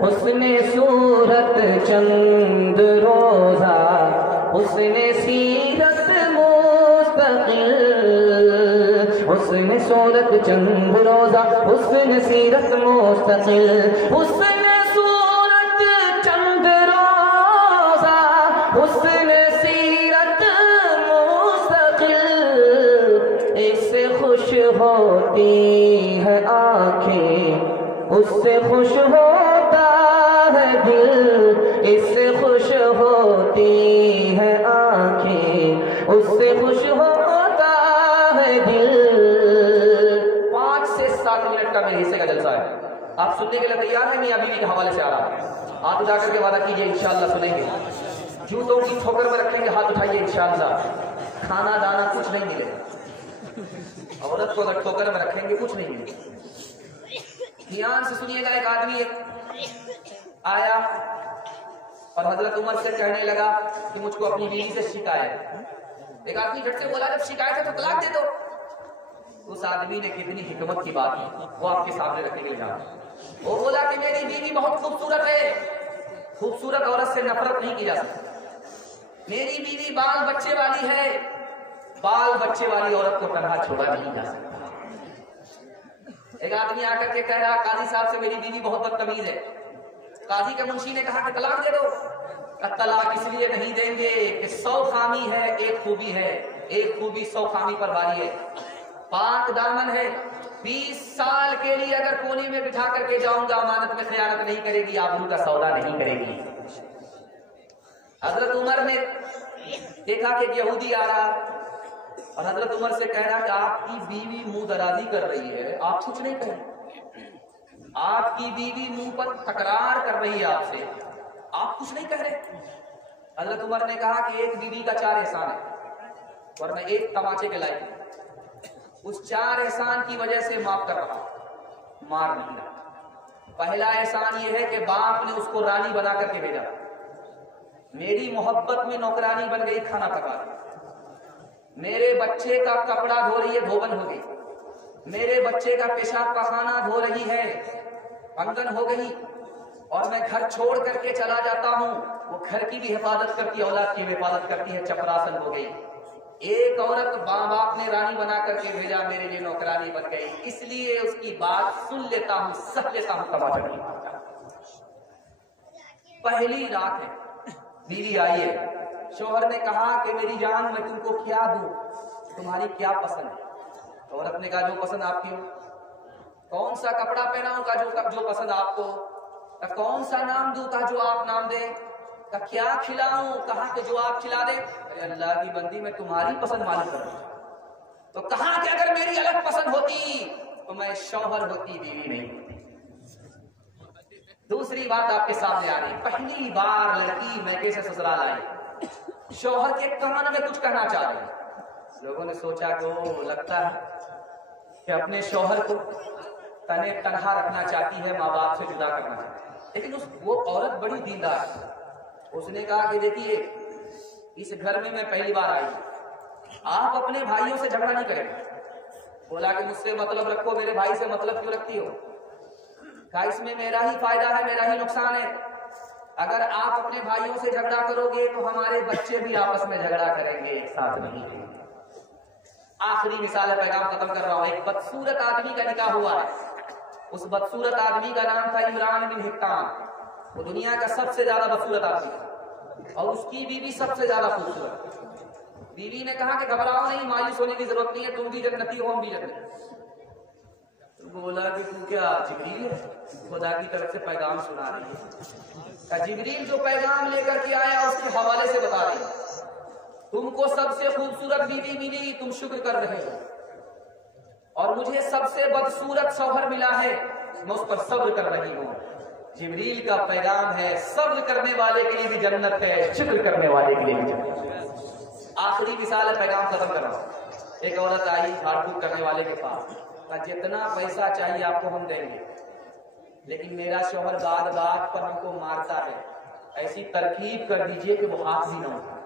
हुस्ने सूरत चंद रोजा, हुस्ने सीरत मुस्तकिल। हुस्ने सूरत चंद रोजा, हुस्ने सीरत मुस्तकिल। हुस्ने सूरत चंद रोजा, हुस्ने सीरत मुस्तकिल। इससे खुश होती है आंखें, उससे खुश होता है दिल। इससे खुश होती है आंखें, उससे खुश होता है दिल। 5 से 7 मिनट का मेरे हिस्से का जलसा है। आप सुनने के लिए तैयार हैं? मियां बीवी के हवाले से आ रहा है। हाथ उठा करके वादा कीजिए, इंशाअल्लाह सुनेंगे। जूतों की ठोकर में रखेंगे, हाथ उठाइए इंशाअल्लाह। खाना दाना कुछ नहीं मिलेगा। औरत को अगर ठोकर में रखेंगे कुछ नहीं मिलेगा। ध्यान से सुनिएगा। एक आदमी आया और हजरत उमर से कहने लगा कि मुझको अपनी बीवी से शिकायत। एक आदमी झट से बोला, जब शिकायत है तो तलाक दे दो। उस आदमी ने कितनी हिकमत की बात की, वो आपके सामने रखेंगे। वो बोला कि मेरी बीवी बहुत खूबसूरत है। खूबसूरत औरत से नफरत नहीं की जा सकती। मेरी बीवी बाल बच्चे वाली है। बाल बच्चे वाली औरत को तनहा छोड़ा नहीं जा सकता। एक आदमी आकर के कह रहा, काजी साहब से मेरी बीवी बहुत बदतमीज है। काजी के मुंशी ने कहा कि तलाक दे दो। तलाक इसलिए नहीं देंगे कि 100 खामी है, एक खूबी है। एक खूबी 100 खामी पर भारी है। पाक दामन है। 20 साल के लिए अगर कोने में बिठा करके जाऊंगा, अमानत में खयानत नहीं करेगी, आबरू का सौदा नहीं करेगी। हजरत उमर ने देखा कि यहूदी आ रहा और हजरत उमर से कह रहा कि आपकी बीवी मुंह दराजी कर रही है, आप कुछ नहीं कहें। आपकी बीवी मुंह पर तकरार कर रही है आपसे, आप कुछ नहीं कह रहे। हजरत उमर ने कहा कि एक बीवी का 4 एहसान है, वरना एक तमाचे के लायक। उस 4 एहसान की वजह से माफ कर रहा, मार नहीं रहा। पहला एहसान ये है कि बाप ने उसको रानी बना करके भेजा। मेरी मोहब्बत में नौकरानी बन गई, खाना पका रही। मेरे बच्चे का कपड़ा धो रही है, धोबन हो गई। मेरे बच्चे का पेशाब पखाना धो रही है, अंगन हो गई। और मैं घर छोड़ करके चला जाता हूँ, वो घर की भी हिफाजत करती है, औलाद की भी हिफाजत करती है, चपरासन हो गई। एक औरत बाप ने रानी बना करके भेजा, मेरे लिए नौकरानी बन गई। इसलिए उसकी बात सुन लेता हूँ, सह लेता हूँ, तमाचा नहीं मारता। पहली रात है, बीवी आई है। शौहर ने कहा कि मेरी जान, मैं तुमको क्या दूं, तुम्हारी क्या पसंद है? औरत ने कहा जो पसंद आपकी हो। कौन सा कपड़ा पहनाऊं का जो पसंद आपको? कौन सा नाम दूं का जो आप नाम दें? क्या खिलाऊं? कहा कि जो आप खिला दे। अरे अल्लाह की बंदी, मैं तुम्हारी पसंद मालूम करूं। तो कहा कि अगर मेरी अलग पसंद होती तो मैं शौहर होती, बीवी नहीं होती। दूसरी बात आपके सामने आ रही। पहली बार लड़की मैके से ससुराल आई, शौहर के कान में कुछ कहना चाह रही। लोगों ने सोचा कि वो लगता है कि अपने शौहर को तने तनहा रखना चाहती है, माँ बाप से जुदा करना चाहती है। लेकिन वो औरत बड़ी दीनदार है। उसने कहा कि देखिए, इस घर में मैं पहली बार आई, आप अपने भाइयों से झगड़ा नहीं करें। बोला कि मुझसे मतलब रखो, मेरे भाई से मतलब क्यों रखती हो? कहा इसमें मेरा ही फायदा है, मेरा ही नुकसान है। अगर आप अपने भाइयों से झगड़ा करोगे तो हमारे बच्चे भी आपस में झगड़ा करेंगे, एक साथ नहीं रहेंगे। आखिरी मिसाल है, पैगाम खत्म कर रहा हूं। एक बदसूरत आदमी का निकाह हुआ है। उस बदसूरत आदमी का नाम था इमरान बिन हिक्काम। वो दुनिया का सबसे ज्यादा बदसूरत आदमी था और उसकी बीवी सबसे ज्यादा खूबसूरत। बीवी ने कहा कि घबराओ नहीं, मायूस होने की जरूरत नहीं है, तुम भी जन्नती हो, हम भी जन्नती। बोला कि तू क्या जिब्रील है, खुदा की तरफ से पैगाम सुना रही है? जिब्रील जो पैगाम लेकर के आया उसके हवाले से बता रही, तुमको सबसे खूबसूरत बीवी मिली, तुम शुक्र कर रहे हो, और मुझे सबसे बदसूरत शौहर मिला है, मैं उस पर सब्र कर रही हूँ। जिब्रील का पैगाम है, सब्र करने वाले के लिए भी जन्नत है, शुक्र करने वाले के लिए भी जन्नत। आखिरी मिसाल है, पैगाम खत्म कर रहा हूं। एक औरत आई झाड़ फूक करने वाले के पास, जितना पैसा चाहिए आपको हम देंगे, लेकिन मेरा शौहर बात बात पर हमको मारता है, ऐसी तरकीब कर दीजिए कि वो हाथ भी न उठाए।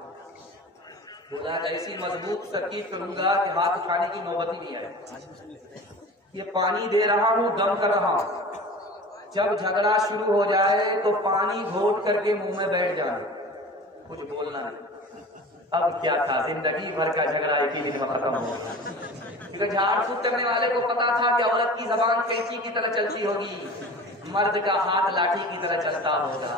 बोला ऐसी मजबूत तरकीब करूंगा कि हाथ उठाने की नौबत ही नहीं आए। ये पानी दे रहा हूं, दम कर रहा हूं, जब झगड़ा शुरू हो जाए तो पानी घोट करके मुंह में बैठ जाए, कुछ बोलना नहीं। अब क्या था, जिंदगी भर का झगड़ा एक ही दिन में खत्म हो गया। झाड़ फूक करने वाले को पता था कि औरत की जबान कैंची की तरह चलती होगी, मर्द का हाथ लाठी की तरह चलता होगा।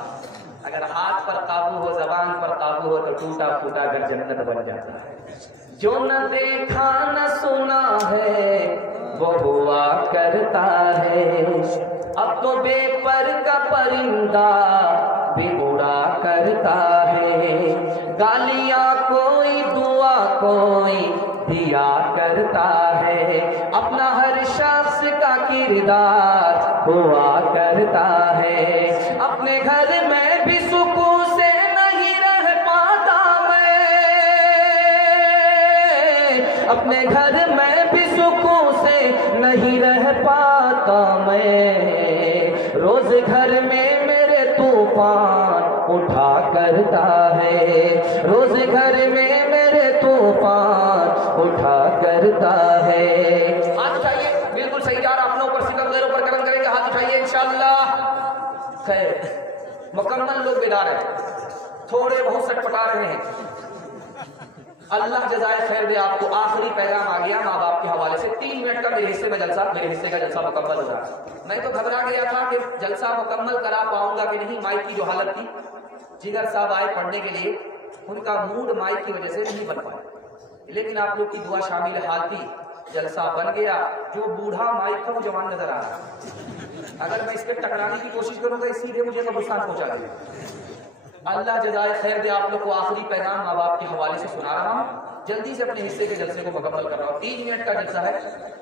अगर हाथ पर काबू हो, जबान पर काबू हो, तो टूटा फूटा कर जन्नत बन जाता है। जो न देखा न सुना है वो हुआ करता है, अब तो बेपर का परिंदा भी उड़ा करता है। गालियां कोई दुआ कोई दिया करता है, अपना हर शख्स का किरदार हुआ करता है। अपने घर में भी सुकून से नहीं रह पाता मैं, अपने घर में भी सुकून से नहीं रह पाता मैं। रोज घर में मेरे तूफान उठा करता है, रोज घर में मेरे तूफान उठा करता है। हाथ उठाइए, बिल्कुल सही जा रहा, अपनों पर सिकम गैरों पर करम करेंगे। हाथ उठाइए इंशाअल्लाह। खैर, मुकम्मल लोग बेदार हैं, थोड़े बहुत सटपटा रहे हैं। अल्लाह जज़ाए खैर दे आपको। आखिरी पैगाम आ गया माँ बाप के हवाले से। 3 मिनट का मेरे हिस्से का जलसा मुकम्मल हो रहा। मैं तो घबरा गया था कि जलसा मुकम्मल करा पाऊंगा कि नहीं। माइक की जो हालत थी, जिगर साहब आए पढ़ने के लिए, उनका मूड माइक की वजह से नहीं बन पाया, लेकिन आप लोग की दुआ शामिल हाल थी, जलसा बन गया। जो बूढ़ा माइक था वो जवान नजर आ रहा। अगर मैं इस पर टकराने की कोशिश करूंगा सीधे मुझे नुकसान पहुंचा देगा। अल्लाह जज़ाए खैर दे आप लोग को। आखिरी पैगाम माँ बाप के हवाले से सुना रहा हूँ, जल्दी से अपने हिस्से के जलसे को मुकम्मल कर रहा हूँ। 3 मिनट का जलसा है,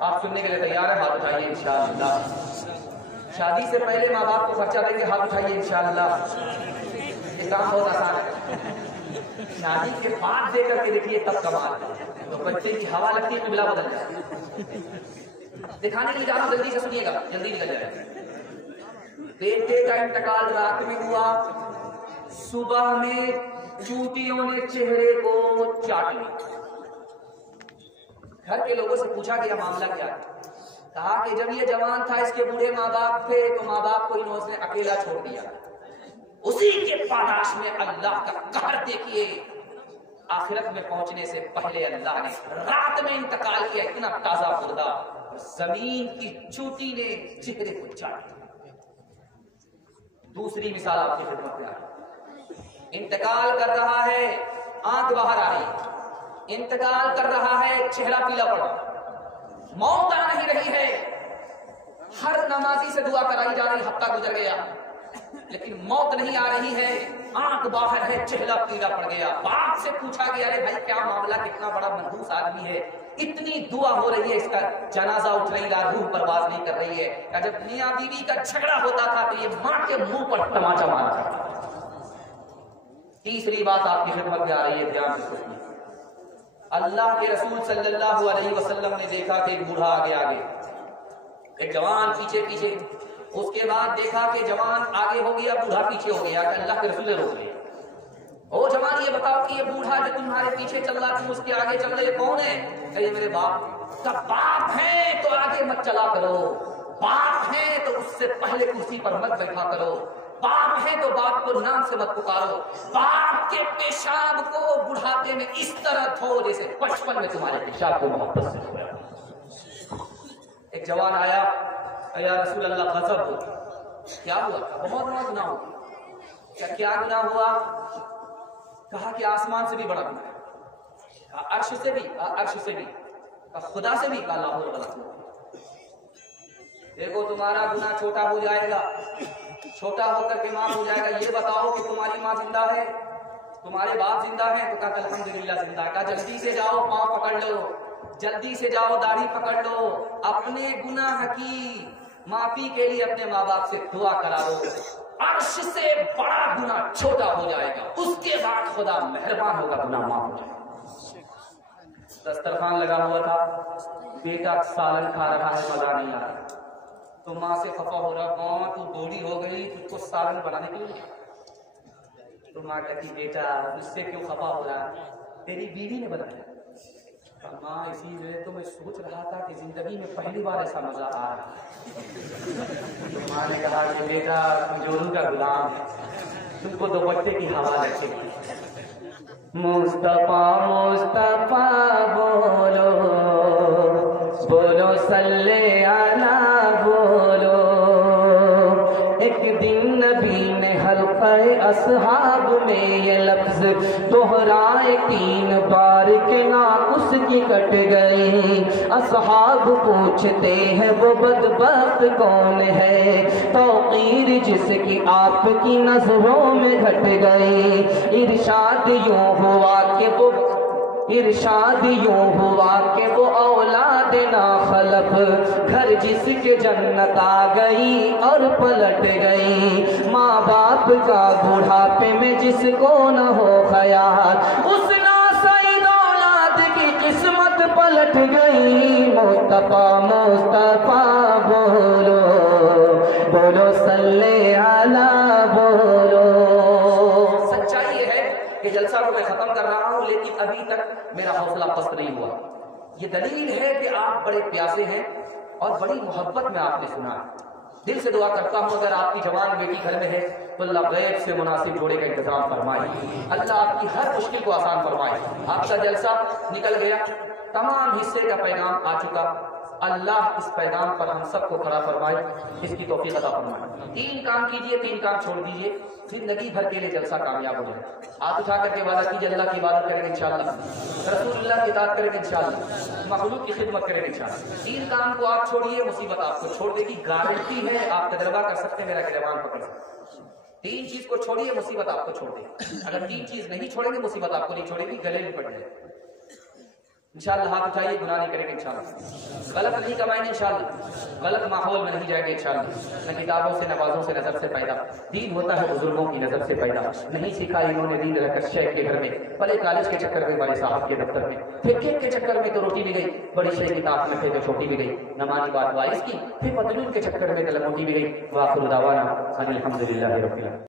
आप सुनने के लिए तैयार है? हाथ उठाइए इंशाअल्लाह। शादी से पहले माँ बाप को खर्चा देंगे, हाथ उठाइए इंशाअल्लाह। ये काम बहुत आसान है। शादी के बाद दे करके देखिए तब कमाल, तो बच्चे की हवा लगती है, मिला बदल जाए। दिखाने के लिए जाना, जल्दी से सुनिएगा, जल्दी निकल जाए। बेटे का इंतकाल रात में हुआ, सुबह में चूटियों ने चेहरे को चाट ली। घर के लोगों से पूछा गया मामला क्या है? कहा कि जब ये जवान था, इसके बूढ़े माँ बाप थे, तो माँ बाप को इन्होंने अकेला छोड़ दिया। उसी के पादाश में अल्लाह का कहर देखिए, आखिरत में पहुंचने से पहले अल्लाह ने रात में इंतकाल किया। इतना ताजा मुर्दा, जमीन की चूटी ने चेहरे को चाट लिया। दूसरी मिसाल आपकी खिदमत में आ रही, इंतकाल कर रहा है, आंख बाहर आ रही, इंतकाल कर रहा है, चेहरा पीला पड़ा, मौत आ नहीं रही है। हर नमाजी से दुआ कराई जा रही, हफ्ता गुजर गया, लेकिन मौत नहीं आ रही है, आंख बाहर है, चेहरा पीला पड़ गया। बाप से पूछा गया, अरे भाई क्या मामला, कितना बड़ा मनहूस आदमी है, इतनी दुआ हो रही है, इसका जनाजा उठ नहीं रहा, रूह परवाज नहीं कर रही है। जब मियां बीवी का झगड़ा होता था तो ये मां के मुंह पर तमाचा मारा था। तीसरी बात आपकी खिदमत में आ रही है, ध्यान से सुनिए। अल्लाह के रसूल सल्लल्लाहु अलैहि वसल्लम ने देखा कि एक बूढ़ा आगे आगे, एक जवान पीछे पीछे। उसके बाद देखा कि जवान आगे हो गया, बूढ़ा पीछे हो गया। अल्लाह के रसूल ने रोक लिया, ओ जवान ये बताओ कि ये बूढ़ा जो तुम्हारे पीछे चल रहा, तुम उसके आगे चल रहे, कौन है? कहे मेरे बाप। का बाप है तो आगे मत चला करो, बाप है तो उससे पहले कुर्सी पर मत बैठा करो, बाप है तो बाप को नाम से मत पुकारो, बाप के पेशाब को बुढ़ापे में इस तरह धो जैसे बचपन में तुम्हारे पेशाब को मोहब्बत से धोया। एक जवान आया, या रसूल अल्लाह गजब हो, क्या हुआ? बहुत बड़ा गुनाह हो गया। क्या गुनाह हुआ? कहा कि आसमान से भी बड़ा गुनाह है, अर्श से भी, अर्श से भी, खुदा से भी। देखो तुम्हारा गुनाह छोटा हो जाएगा, छोटा होकर के माफ हो जाएगा। ये बताओ कि तुम्हारी माँ जिंदा है, तुम्हारे बाप जिंदा है? तो कहा अल्हम्दुलिल्लाह जिंदा। कहा जल्दी से जाओ, पाँव पकड़ लो, जल्दी से जाओ, दाढ़ी पकड़ लो, अपने गुनाह की माफी के लिए अपने माँ बाप से दुआ करा लो, अर्श से बड़ा गुनाह छोटा हो जाएगा, उसके बाद खुदा मेहरबान होगा, गुनाह माफ हो जाएगा। दस्तरखान लगा हुआ था, बेटा सालन खा रहा है, मजा नहीं आ रहा, तो माँ से खफा हो रहा, माँ तू बूढ़ी हो गई, तुझको सालन बनाने के लिए। तो माँ कहती बेटा मुझसे क्यों खफा हो रहा, तेरी बीवी ने बनाया। माँ इसीलिए तो मैं सोच रहा था कि जिंदगी में पहली बार ऐसा मजा आ रहा है। तो माँ ने कहा कि बेटा तुम जोरू का गुलाम है, तुमको दुपट्टे की हवा लगेगी। मुस्तफा मुस्तफा बोलो बोलो सल्ले आला बोलो। एक दिन नबी ने हल्क़े असहाब में ये लफ्ज दोहराए 3 बार के नाक़ुस की कट गई। असहाब पूछते हैं वो बदबख्त कौन है, तौक़ीर जिसकी आपकी नजरों में घट गई। इरशाद यूं हुआ कि वो औलाद ना खलफ, घर जिसके जन्नत आ गई और पलट गई। माँ बाप का बुढ़ापे में जिसको न हो ख्याल, उस नासईद औलाद की किस्मत पलट गई। मुस्तफा मुस्तफा बोलो बोलो सल्ले आला बोलो। सच्चाई ये है कि जलसा को मैं खत्म कर रहा हूं, लेकिन अभी तक मेरा हौसला पस्त नहीं हुआ। ये दलील है कि आप बड़े प्यासे हैं और बड़ी मोहब्बत में आपने सुना। दिल से दुआ करता हूं अगर आपकी जवान बेटी घर में है तो अल्लाह गैब से मुनासिब जोड़े का इंतजाम फरमाए, अल्लाह आपकी हर मुश्किल को आसान फरमाए। आपका जलसा निकल गया, तमाम हिस्से का पैगाम आ चुका। अल्लाह इस पैगाम पर हम सबको खड़ा फरमाए, इसकी तौफीक अता फरमाए। 3 काम कीजिए, 3 काम छोड़ दीजिए, जिंदगी भर के लिए जलसा कामयाब हो जाए। हाथ उठा करके वादा कीजिए अल्लाह की इबादत करेंगे इंशाअल्लाह, रसूलुल्लाह की इताअत करेंगे इंशाअल्लाह, मखलूक की खिदमत करेंगे इंशाअल्लाह। 3 काम को आप छोड़िए, मुसीबत आपको छोड़ देगी, गारंटी है। आप तजर्बा कर सकते हैं, मेरा गिरबान पकड़ सकते। 3 चीज को छोड़िए, मुसीबत आपको छोड़ देगी। अगर 3 चीज नहीं छोड़ेंगे, मुसीबत आपको नहीं छोड़ेगी, गले में पड़ जाएगी। इंशाअल्लाह हाथ उठाइए, गुनाह नहीं करेंगे इंशाअल्लाह, गलत नहीं कमाएंगे इंशाअल्लाह, गलत माहौल में नहीं जाएंगे इंशाअल्लाह। न किताबों से, नवाजों से, नजर से पैदा। दीन होता है बुजुर्गों की नजर से पैदा। नहीं सीखा इन्होंने दीन रहकर शेख के घर में, पहले कॉलेज के चक्कर में, बड़े साहब के दफ्तर में, फिर केक के चक्कर में तो रोटी भी गई, बड़ी शेख की ताक में थे तो छोटी भी गई। नमानी बात वाइस की, फिर पतलून के चक्कर में तो लंगोटी भी गई। वाखिर दावाना अनिल हम्दुलिल्लाहि रब्बिल आलमीन।